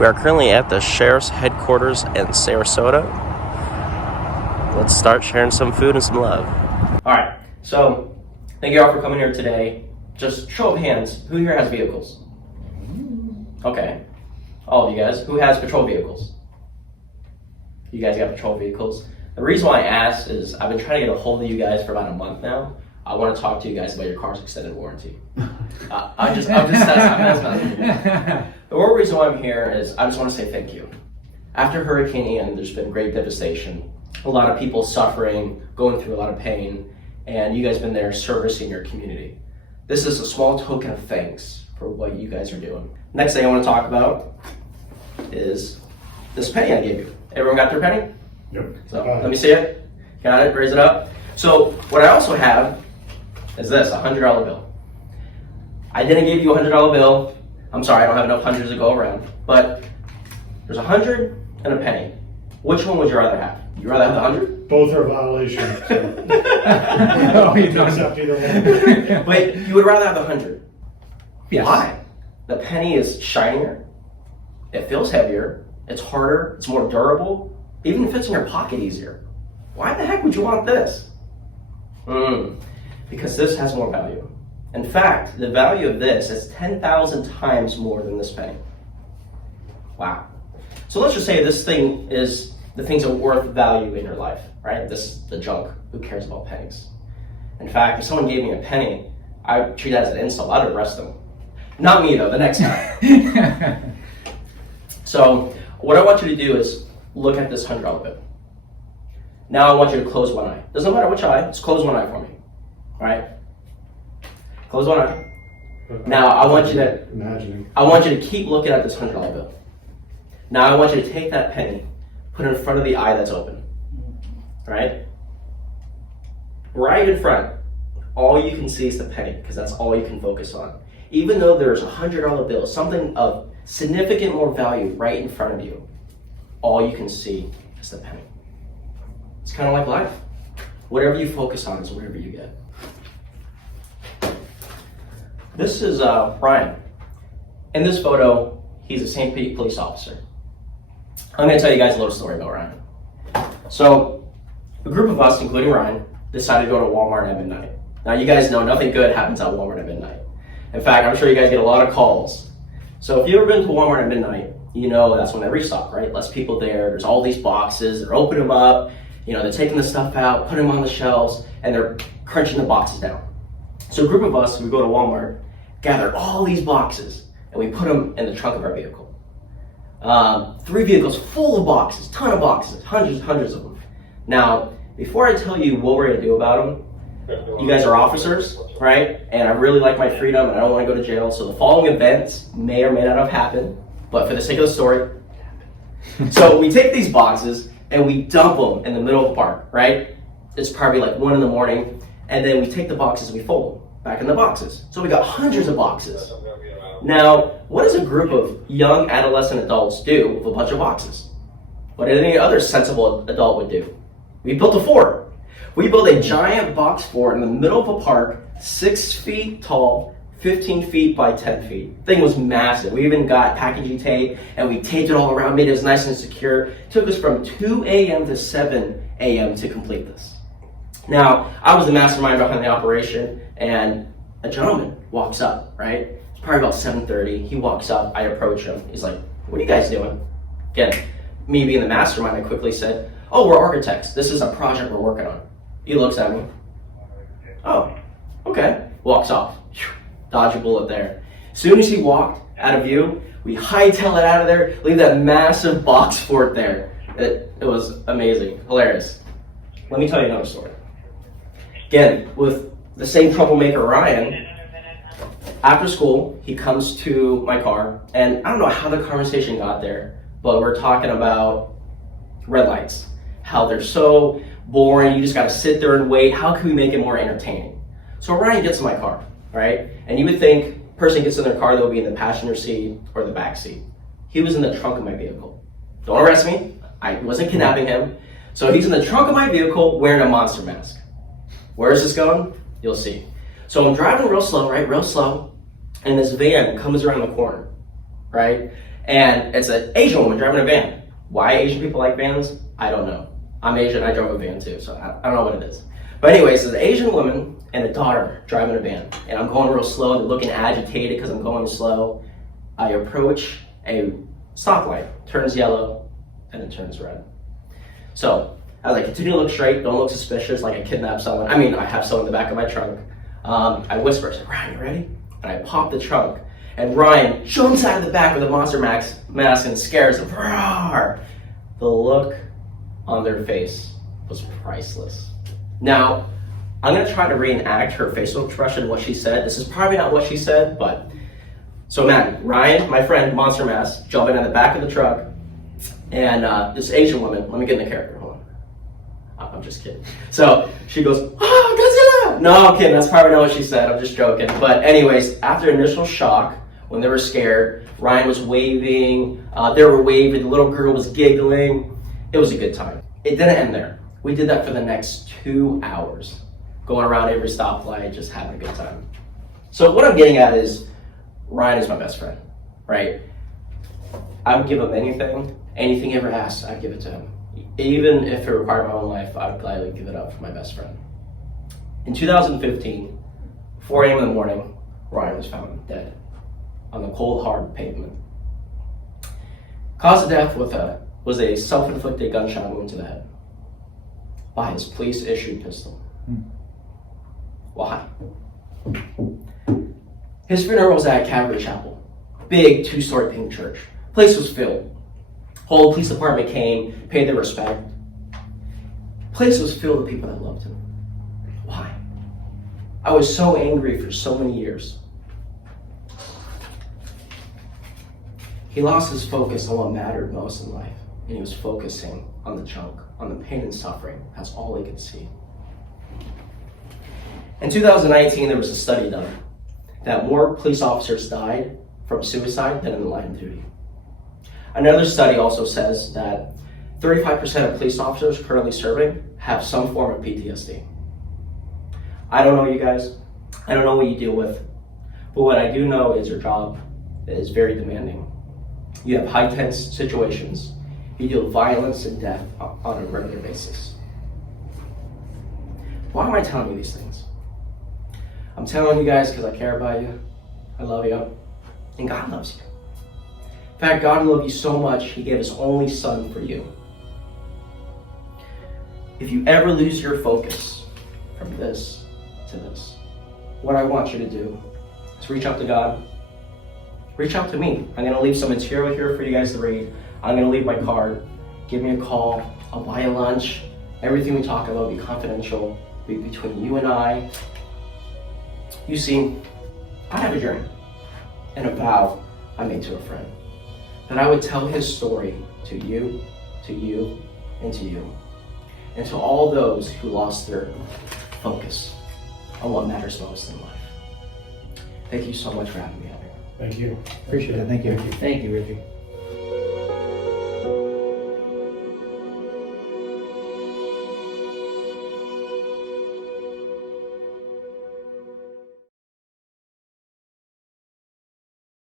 We are currently at the sheriff's headquarters in Sarasota. Let's start sharing some food and some love. All right, so thank you all for coming here today. Just show of hands, who here has vehicles? Okay, all of you guys. Who has patrol vehicles? You guys got patrol vehicles. The reason why I asked is I've been trying to get a hold of you guys for about a month now. I want to talk to you guys about your car's extended warranty. I'm just messing with you. The real reason why I'm here is I just want to say thank you. After Hurricane Ian, there's been great devastation. A lot of people suffering, going through a lot of pain, and you guys have been there servicing your community. This is a small token of thanks for what you guys are doing. Next thing I want to talk about is this penny I gave you. Everyone got their penny? Yep. So let me see it. Got it? Raise it up. So what I also have is this, $100 bill. I didn't give you a $100 bill. I'm sorry, I don't have enough hundreds to go around. But there's a 100 and a penny. Which one would you rather have? You rather have the 100? Both are violations. So. Oh, you don't accept either one. But you would rather have the 100. Yes. Why? The penny is shinier. It feels heavier. It's harder. It's more durable. Even fits in your pocket easier. Why the heck would you want this? Because this has more value. In fact, the value of this is 10,000 times more than this penny. Wow. So let's just say this thing is the things that are worth value in your life, right? This is the junk. Who cares about pennies? In fact, if someone gave me a penny, I would treat that as an insult. I'd arrest them. Not me though, the next guy. So what I want you to do is look at this $100 bill. Now I want you to close one eye. Doesn't matter which eye, just close one eye for me. All right? Close one eye. Now I want you to keep looking at this $100 bill. Now I want you to take that penny, put it in front of the eye that's open. All right? Right in front. All you can see is the penny, because that's all you can focus on. Even though there's a $100 bill, something of significant more value right in front of you, all you can see is the penny. It's kind of like life. Whatever you focus on is whatever you get. This is Ryan. In this photo, he's a St. Pete police officer. I'm going to tell you guys a little story about Ryan. So, a group of us, including Ryan, decided to go to Walmart at midnight. Now, you guys know nothing good happens at Walmart at midnight. In fact, I'm sure you guys get a lot of calls. So if you've ever been to Walmart at midnight, you know that's when they restock, right? Less people there, there's all these boxes, they're opening them up, they're taking the stuff out, putting them on the shelves, and they're crunching the boxes down. So a group of us, we go to Walmart, gather all these boxes, and we put them in the trunk of our vehicle. 3 vehicles full of boxes, ton of boxes, hundreds of them. Now, before I tell you what we're gonna do about them, you guys are officers, right? And I really like my freedom and I don't want to go to jail. So the following events may or may not have happened, but for the sake of the story, so we take these boxes and we dump them in the middle of the park, right? It's probably like 1 in the morning. And then we take the boxes and we fold them back in the boxes. So we got hundreds of boxes. Now, what does a group of young adolescent adults do with a bunch of boxes? What any other sensible adult would do? We built a fort. We built a giant box fort in the middle of a park, 6 feet tall, 15 feet by 10 feet. Thing was massive. We even got packaging tape and we taped it all around, made it nice and secure. It took us from 2 a.m. to 7 a.m. to complete this. Now, I was the mastermind behind the operation and a gentleman walks up, right? It's probably about 7:30. He walks up, I approach him. He's like, "What are you guys doing?" Again, me being the mastermind, I quickly said, "Oh, we're architects. This is a project we're working on." He looks at me. "Oh, okay." Walks off. Dodge a bullet there. As soon as he walked out of view, we hightail it out of there, leave that massive box fort there. It was amazing, hilarious. Let me tell you another story. Again, with the same troublemaker Ryan, after school, he comes to my car, and I don't know how the conversation got there, but we're talking about red lights, how they're so boring, you just gotta sit there and wait, how can we make it more entertaining? So Ryan gets in my car, right? And you would think a person gets in their car, they'll be in the passenger seat or the back seat. He was in the trunk of my vehicle. Don't arrest me, I wasn't kidnapping him. So he's in the trunk of my vehicle wearing a monster mask. Where is this going? You'll see. So I'm driving real slow, right? Real slow. And this van comes around the corner, right? And it's an Asian woman driving a van. Why Asian people like vans? I don't know. I'm Asian, I drove a van too, so I don't know what it is. But anyways, there's an Asian woman and a daughter driving a van. And I'm going real slow, they're looking agitated because I'm going slow. I approach a stoplight, turns yellow, and it turns red. So, as I continue to look straight, don't look suspicious like I kidnapped someone. I mean, I have someone in the back of my trunk. I whisper, I say, Ryan, you ready? And I pop the trunk. And Ryan jumps out of the back with a monster mask and scares him. Roar! The look on their face was priceless. Now, I'm going to try to reenact her facial expression, what she said. This is probably not what she said, but... So, man, Ryan, my friend, monster mask, jumping in the back of the truck. And this Asian woman, let me get in the character, hold on. I'm just kidding. So she goes, oh, Godzilla! No, I'm kidding, that's probably not what she said, I'm just joking. But anyways, after initial shock, when they were scared, Ryan was waving, they were waving, the little girl was giggling. It was a good time. It didn't end there. We did that for the next 2 hours, going around every stoplight, just having a good time. So what I'm getting at is, Ryan is my best friend, right? I would give him anything he ever asked, I'd give it to him. Even if it required my own life, I would gladly give it up for my best friend. In 2015, 4 a.m. in the morning, Ryan was found dead on the cold, hard pavement. Cause of death was a self-inflicted gunshot wound to the head by his police-issued pistol. Why? His funeral was at Calvary Chapel, big 2-story pink church. Place was filled. Whole police department came, paid their respect. Place was filled with people that loved him. Why? I was so angry for so many years. He lost his focus on what mattered most in life, and he was focusing on the junk, on the pain and suffering. That's all he could see. In 2019, there was a study done that more police officers died from suicide than in the line of duty. Another study also says that 35% of police officers currently serving have some form of PTSD. I don't know you guys, I don't know what you deal with, but what I do know is your job is very demanding. You have high tense situations, you deal with violence and death on a regular basis. Why am I telling you these things? I'm telling you guys because I care about you, I love you, and God loves you. In fact, God loved you so much, He gave His only Son for you. If you ever lose your focus from this to this, what I want you to do is reach out to God. Reach out to me. I'm going to leave some material here for you guys to read. I'm going to leave my card. Give me a call. I'll buy you lunch. Everything we talk about will be confidential, be between you and I. You see, I have a dream and a vow I made to a friend, that I would tell his story to you, and to you, and to all those who lost their focus on what matters most in life. Thank you so much for having me out here. Thank you. Appreciate it. Thank you. Thank you, Richey.